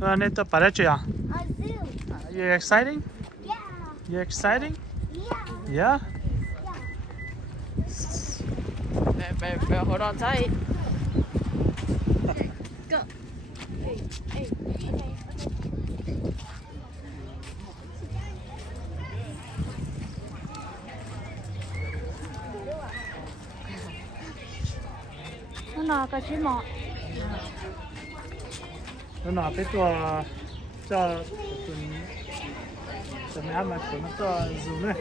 Nè tao para chưa? A zoo. You exciting? Yeah. You exciting? Yeah. Yeah. Better hold on tight. Go. Hey. Nó nọ cái chữ mọ. Nó nào biết tua cho tụi mẹ mà tụi nó cho zoom này.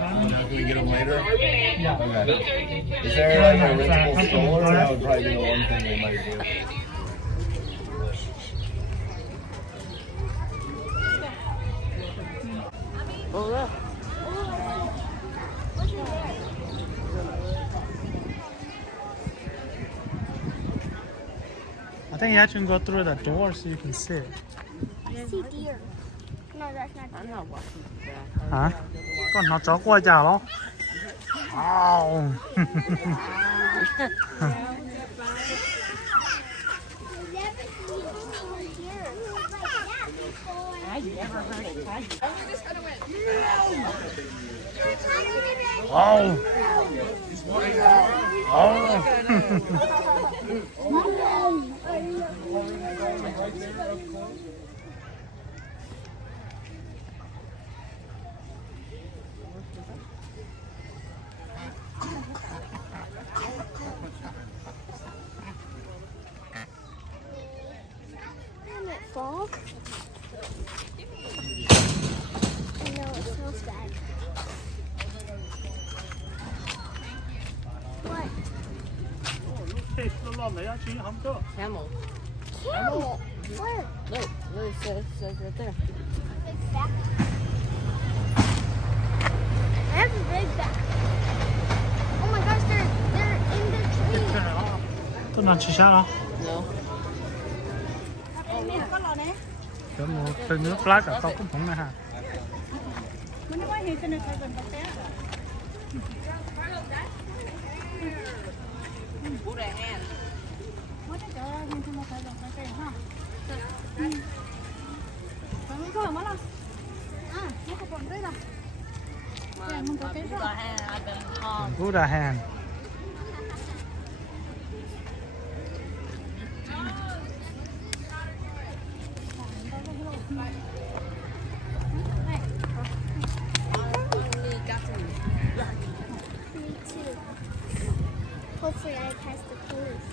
Can we get them later? Yeah. Okay. Is there like a rentable stroller? That would probably be the one thing we might do. Oh, look. I think you have to go through the door so you can see it. I see deer. No, that's not I'm deer. not walking that. Hả? Con nó chó qua chào nó. Wow. Wow. Damn it, fall. I know, it smells bad. What? Camel. Camel. Where? Look, it says right there. Big back. I have a big back. Oh my gosh, they're in the tree. Tôi nói chỉ sao đó. No. Cái một cái nước lá cả tao cũng không này ha. Put a hand. Put a hand. I've been calm. Put a hand. Me too. Hopefully I pass the police.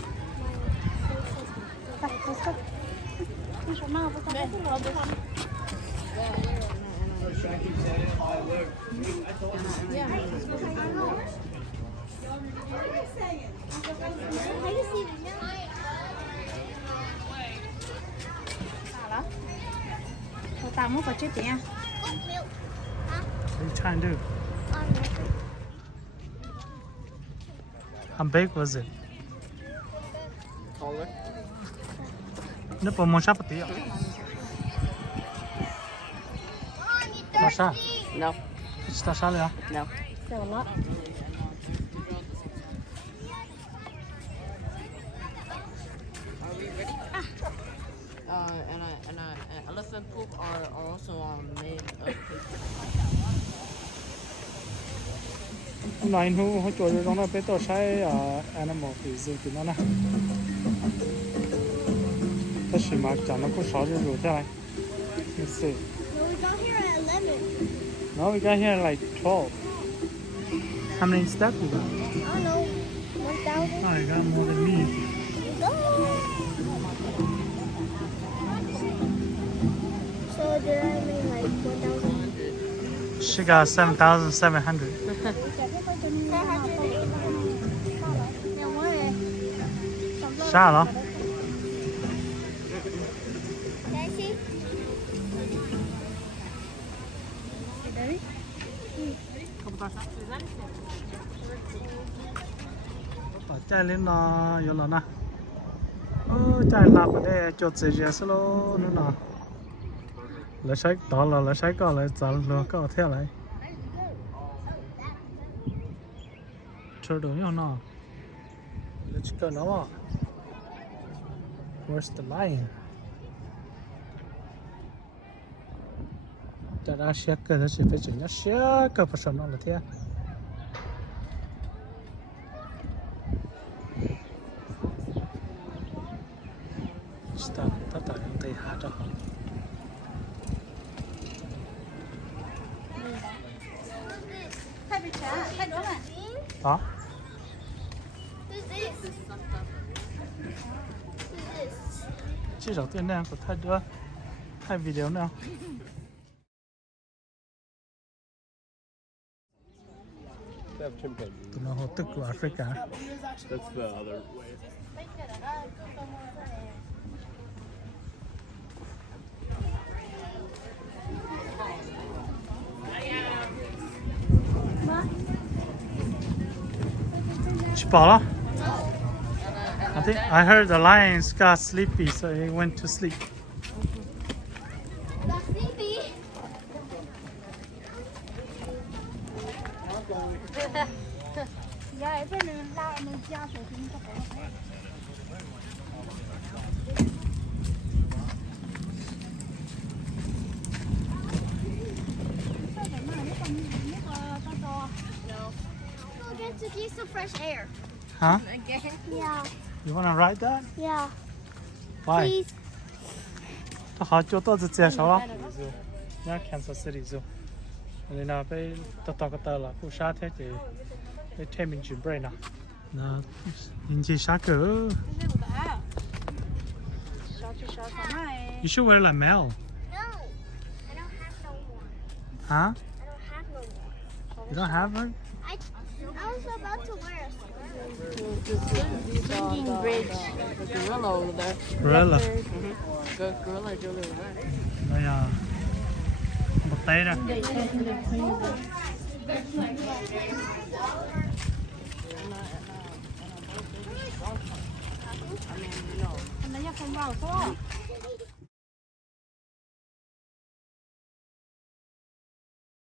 My face is I just see the tao muốn có chết tiền. What are you trying to do? How big was it? Taller. Nó bò một sắp tí à? Ta sao? No. Ta sao liền? No. Still a lot. Are we ready? And elephant poop are also made of paper. Này nó hỗ trợ cho nó biết tôi sai animal thì dùng thì nó nè. Tất nhiên mà chẳng nó có 6 giờ rồi thế này. Let's see. No, we got here No, we got at 11. here like 12. How many steps we got? I don't know. 1,000. Oh, you got more than me. So did I mean like 1,000? She got 7,700. Sao đó? Chạy lên nó vô nè. Chạy làm ở đây cho chị chị sẽ lo nữa nè. Lấy sách đó là lấy sách có lấy dẫn luôn có theo lại. Chơi được không nào? Let's go now. Where's the lion? Chả đã xe cơ nó chỉ phải chỉnh nhá xe cơ phải sẵn nó là thế Start tất cả những tay hạ cho họ Thay bị trả, thay đó mà. đó Who's this? Who's this? chỉ đầu tiên này của thay đứa thay video nào They have chimpanzees. tụi nó hỗ tức của Africa That's the other way. chị bỏ đó I think I heard the lions got sleepy so he went to sleep That's sleepy. Dạ, bên này lao nó ra rồi thì nó có. Go get to get some fresh air. huh Yeah. you wanna ride that Yeah. why Please.它好久都是介绍了你看 Kansas City Zoo 你那被到个到了不沙滩的被天明准备呢那引起啥个 Cái này của bà. Sao chứ sao sao này. you should wear like male No. I don't have no more. huh I don't have no more. you don't have one I was about to wear a sweater. Drinking bridge. The gorilla over there. gorilla Gorilla chưa lưu đó. đây à một tay ra Anh lấy ra không vào số.